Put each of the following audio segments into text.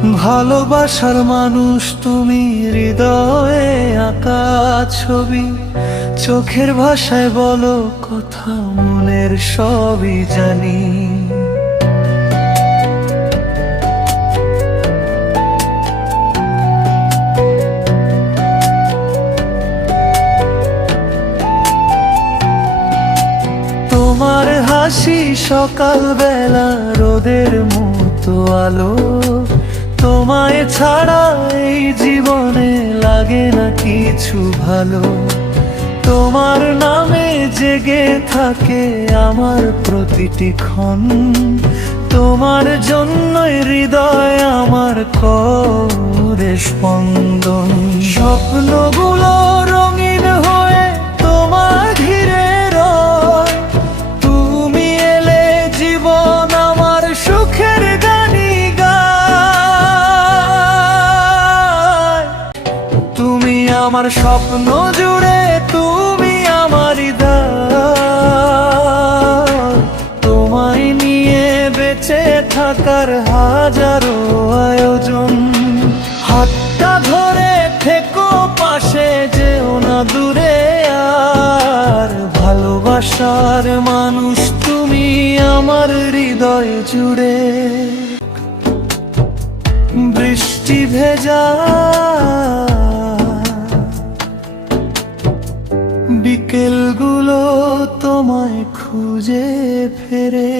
ভালোবাসার মানুষ তুমি, হৃদয়ে আঁকা ছবি, চোখের ভাষায় বলো কথা, মনের সবই জানি। তোমার হাসি সকাল বেলা রোদের মতো আলো, তোমায় ছাড়া এই জীবনে লাগে না কিছু ভালো। তোমার নামে জেগে থাকে আমার প্রতিটি ক্ষণ, তোমার জন্যই হৃদয় আমার করে স্পন্দন। স্বপ্নগুলো রঙিন হয়ে তোমার ঘিরে রয়, তুমি এলে জীবন আমার সুখের গানি গায়। তুমি আমার স্বপ্ন জুড়ে, তুমি আমার হৃদয়, তোমায় নিয়ে বেঁচে থাকার হাজারো আয়োজন। হাতটা ধরে থেকো পাশে, যেও না দূরে আর। ভালোবাসার মানুষ তুমি আমার হৃদয় জুড়ে। বৃষ্টি ভেজা বিকেলগুলো তোমায় খুঁজে ফেরে,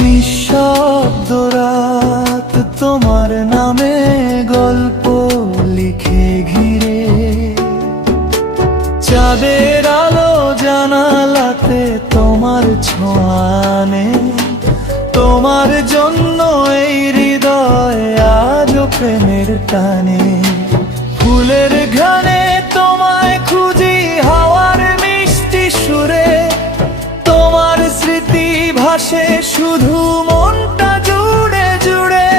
নিঃশব্দ রাত তোমার নামে গল্প লিখে ঘিরে। চাঁদের আলো জানালাতে তোমার ছোঁয়ানে, তোমার জন্য এই হৃদয় আজও প্রেমের টানে। ফুলের ঘ্রাণে তোমায় খুঁজি হাওয়ার মিষ্টি সুরে, তোমার স্মৃতি ভাসে শুধু মনটা জুড়ে জুড়ে।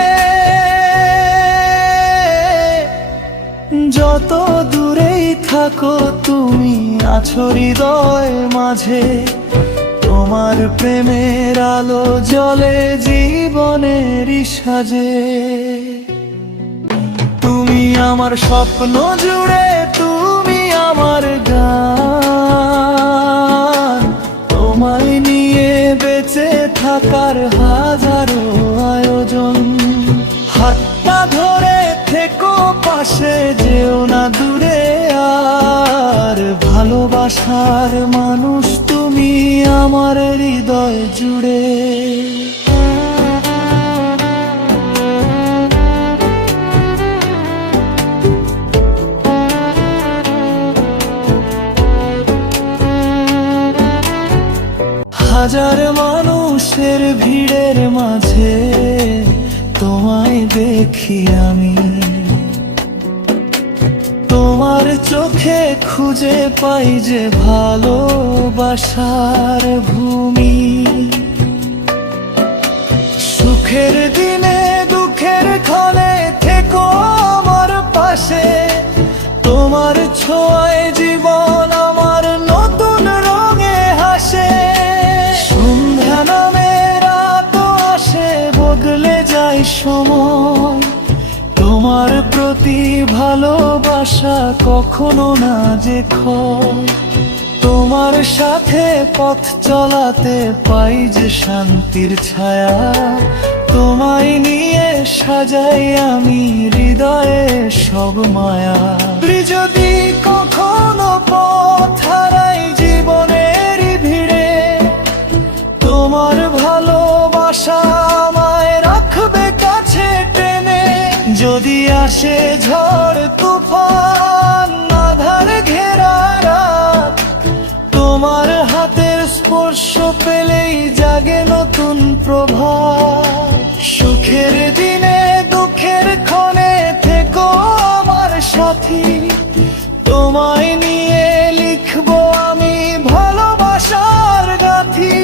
যত দূরেই থাকো তুমি আছো হৃদয় মাঝে, তোমার প্রেমের আলো জ্বলে জীবনেরই সাজে। তুমি আমার স্বপ্ন জুড়ে, তুমি আমার গান, তোমায় নিয়ে বেঁচে থাকার হাজারো আয়োজন। হাতটা ধরে থেকো পাশে, যেও না দূরে আর। ভালোবাসার মানুষ তুমি আমার হৃদয় জুড়ে। হাজার মানুষের ভিড়ের মাঝে তোমায় দেখি আমি, তোমার চোখে খুঁজে পাই যে ভালোবাসার ভূমি। সুখের দিনে দুঃখের ক্ষণে থেকো আমার পাশে, তোমার ছোঁয়ায় জীবন আমার নতুন রঙে হাসে। সন্ধ্যা নামে রাত আসে, বদলে যায় সময়, তোমার প্রতি ভালোবাসা কখনো না যে ক্ষয়। তোমার সাথে পথ চলাতে পাই যে শান্তির ছায়া, তোমায় নিয়ে সাজাই আমি হৃদয়ে সব মায়া। যদি কখনো পথ হারাই জীবনের ভিড়ে, তোমার ভালোবাসা আমায় রাখবে কাছে টেনে। যদি আসে ঝড় তুফান আঁধার ঘেরা রাত, তোমার হাতের স্পর্শ পেলেই জাগে নতুন প্রভাত। সুখের দিনে দুঃখের ক্ষণে থেকো আমার সাথী, তোমায় নিয়ে লিখবো আমি ভালোবাসার গাথি।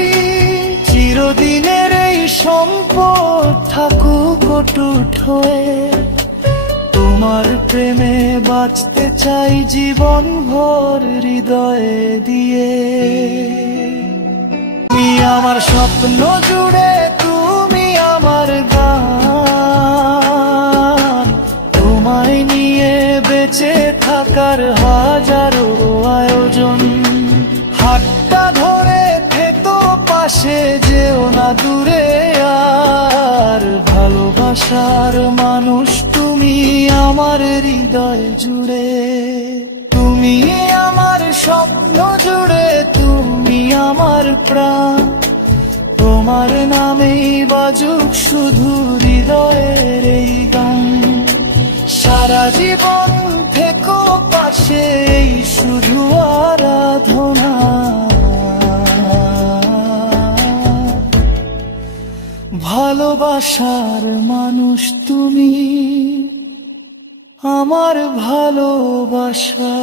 চিরদিনের এই সম্পদ থাকুক অটুট হয়ে, তোমার প্রেমে বাঁচতে চাই জীবন ভর হৃদয়ে দিয়ে। তুমি আমার স্বপ্ন জুড়ে, তুমি আমার গান, থাকার হাজারো আয়োজন। হাতটা ধরে থেকো পাশে, যেও না দূরে আর। ভালোবাসার মানুষ তুমি আমার হৃদয় জুড়ে, তুমি আমার স্বপ্ন জুড়ে, তুমি আমার প্রাণ। তোমার নামেই বাজুক শুধু হৃদয়ের এই গান। সারা জীবন থেকো পাশে, এই শুধু আরাধনা। ভালোবাসার মানুষ তুমি আমার ভালোবাসা।